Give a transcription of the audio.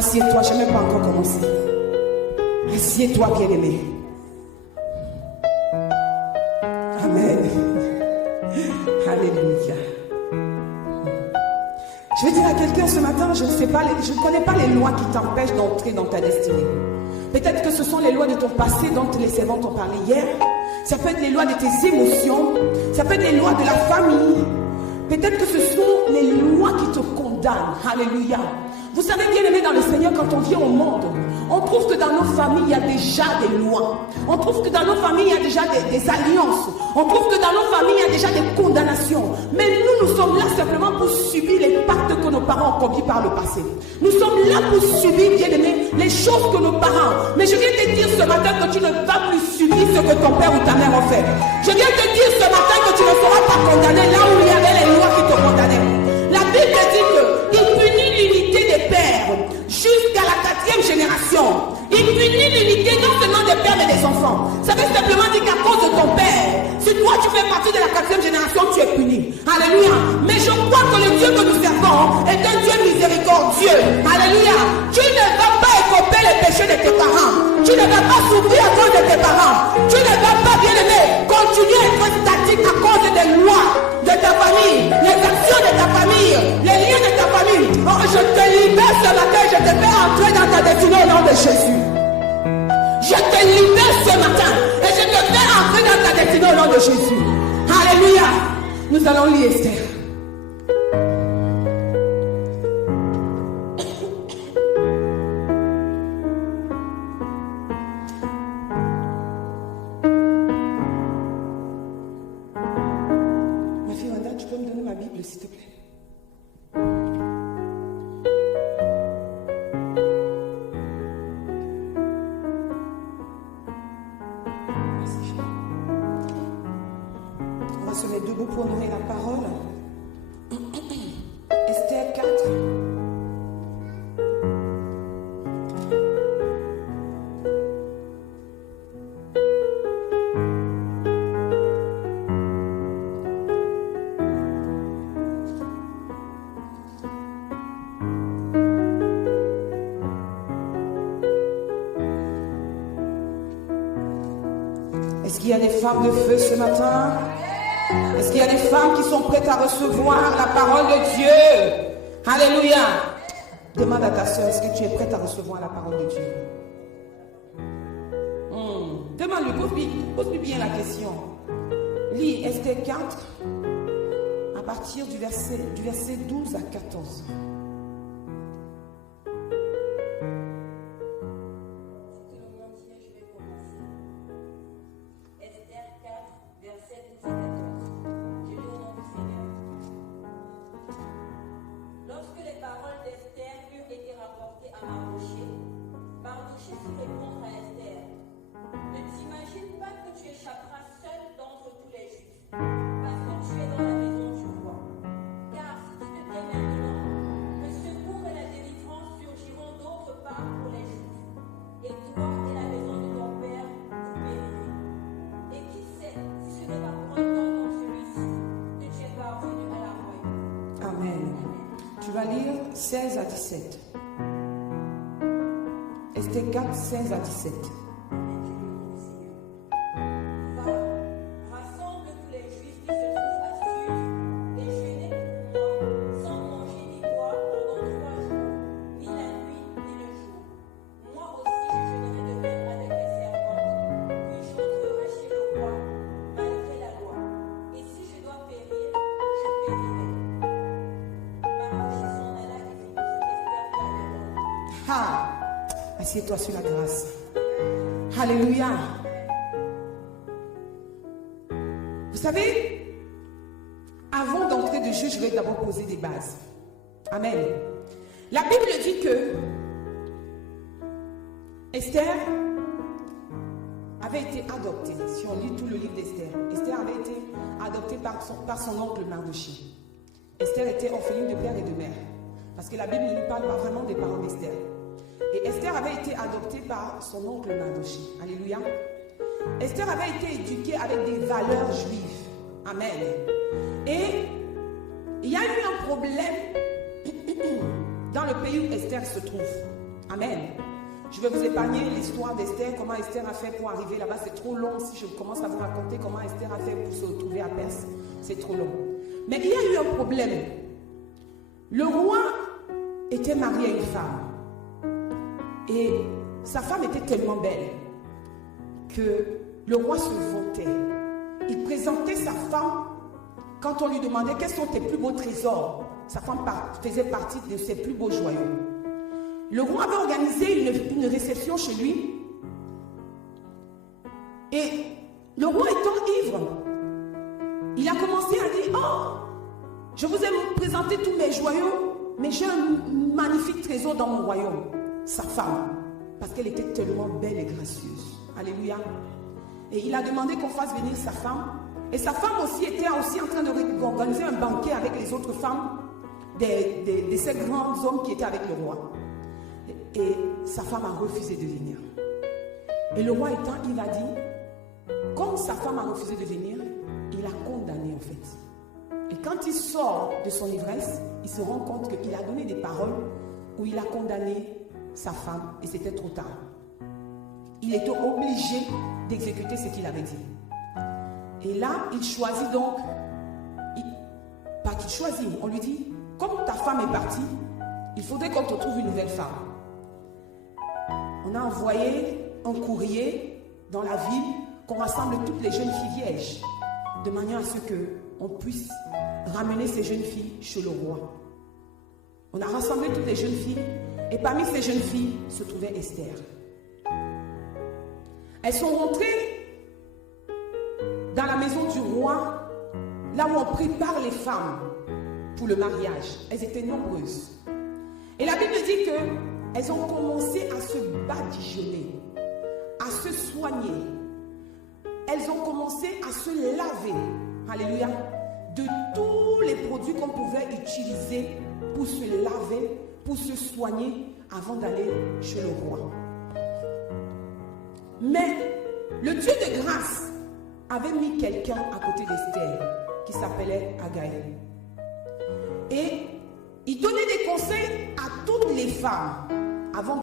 Assieds-toi, je n'ai même pas encore commencé. Assieds-toi, bien-aimé. Amen. Alléluia. Je vais dire à quelqu'un ce matin, je ne connais pas les lois qui t'empêchent d'entrer dans ta destinée. Peut-être que ce sont les lois de ton passé dont les servants t'ont parlé hier. Ça peut être les lois de tes émotions. Ça peut être les lois de la famille. Peut-être que ce sont les lois qui te condamnent. Alléluia. Vous savez, bien aimé dans le Seigneur, quand on vient au monde, on trouve que dans nos familles, il y a déjà des lois. On trouve que dans nos familles, il y a déjà des alliances. On trouve que dans nos familles, il y a déjà des condamnations. Mais nous sommes là simplement pour subir les pactes que nos parents ont commis par le passé. Nous sommes là pour subir, bien aimé, les choses que nos parents. Mais je viens te dire ce matin que tu ne vas plus subir ce que ton père ou ta mère ont fait. Je viens te dire ce matin que tu ne seras pas condamné là où il y avait les lois qui te condamnaient. La Bible dit qu'il punit l'unité des pères jusqu'à la 4e génération. Il punit l'unité non seulement des pères mais des enfants. Ça veut simplement dire qu'à cause de ton père, si toi tu fais partie de la 4e génération, tu es puni. Alléluia. Mais je crois que le Dieu que nous servons est un Dieu miséricordieux. Alléluia. Tu ne vas pas écoper les péchés de tes parents. Tu ne vas pas souffrir à cause de tes parents. Tu ne vas pas, bien aimé, continuer à être statique à cause des lois de ta famille, les actions de ta famille, les liens de ta famille. Oh, je te libère ce matin, je te fais entrer dans ta destinée au nom de Jésus. Je te libère ce matin et je te fais entrer dans ta destinée au nom de Jésus. Alléluia. Nous allons lire Esther. Ma fille Wanda, tu peux me donner ma Bible s'il te plaît? Se mettre debout pour honorer la parole. Esther 4. Est-ce qu'il y a des femmes de feu ce matin? Est-ce qu'il y a des femmes qui sont prêtes à recevoir la parole de Dieu? Alléluia. Demande à ta soeur, est-ce que tu es prête à recevoir la parole de Dieu? Demande-lui, pose-lui bien la question. Lis Esther 4 à partir du verset 12 à 14. Tu vas lire 16 à 17. Esther 4, 16 à 17. Assieds-toi sur la grâce. Alléluia. Vous savez, avant d'entrer de jeu, je vais d'abord poser des bases. Amen. La Bible dit que Esther avait été adoptée. Si on lit tout le livre d'Esther, Esther avait été adoptée par son oncle Mardochée. Esther était orpheline de père et de mère. Parce que la Bible ne nous parle pas vraiment des parents d'Esther. Et Esther avait été adoptée par son oncle Mardochée. Alléluia. Esther avait été éduquée avec des valeurs juives. Amen. Et il y a eu un problème dans le pays où Esther se trouve. Amen. Je vais vous épargner l'histoire d'Esther, comment Esther a fait pour arriver là-bas. C'est trop long si je commence à vous raconter comment Esther a fait pour se retrouver à Perse. C'est trop long. Mais il y a eu un problème. Le roi était marié à une femme. Et sa femme était tellement belle que le roi se vantait. Il présentait sa femme quand on lui demandait quels sont tes plus beaux trésors. Sa femme faisait partie de ses plus beaux joyaux. Le roi avait organisé une réception chez lui. Et le roi étant ivre, il a commencé à dire, oh, je vous ai présenté tous mes joyaux, mais j'ai un magnifique trésor dans mon royaume. Sa femme, parce qu'elle était tellement belle et gracieuse. Alléluia. Et il a demandé qu'on fasse venir sa femme. Et sa femme aussi était en train d'organiser un banquet avec les autres femmes de ces grands hommes qui étaient avec le roi. Et sa femme a refusé de venir. Et le roi étant, il a dit, comme sa femme a refusé de venir, il a condamné en fait. Et quand il sort de son ivresse, il se rend compte qu'il a donné des paroles où il a condamné sa femme et c'était trop tard. Il était obligé d'exécuter ce qu'il avait dit. Et là, il choisit donc, pas qu'il choisit, on lui dit, comme ta femme est partie, il faudrait qu'on te trouve une nouvelle femme. On a envoyé un courrier dans la ville qu'on rassemble toutes les jeunes filles vierges, de manière à ce qu'on puisse ramener ces jeunes filles chez le roi. On a rassemblé toutes les jeunes filles et parmi ces jeunes filles se trouvait Esther. Elles sont rentrées dans la maison du roi, là où on prépare les femmes pour le mariage. Elles étaient nombreuses. Et la Bible dit qu'elles ont commencé à se badigeonner, à se soigner. Elles ont commencé à se laver, alléluia, de tous les produits qu'on pouvait utiliser pour se laver, pour se soigner avant d'aller chez le roi. Mais le Dieu de grâce avait mis quelqu'un à côté d'Esther qui s'appelait Agaï. Et il donnait des conseils à toutes les femmes avant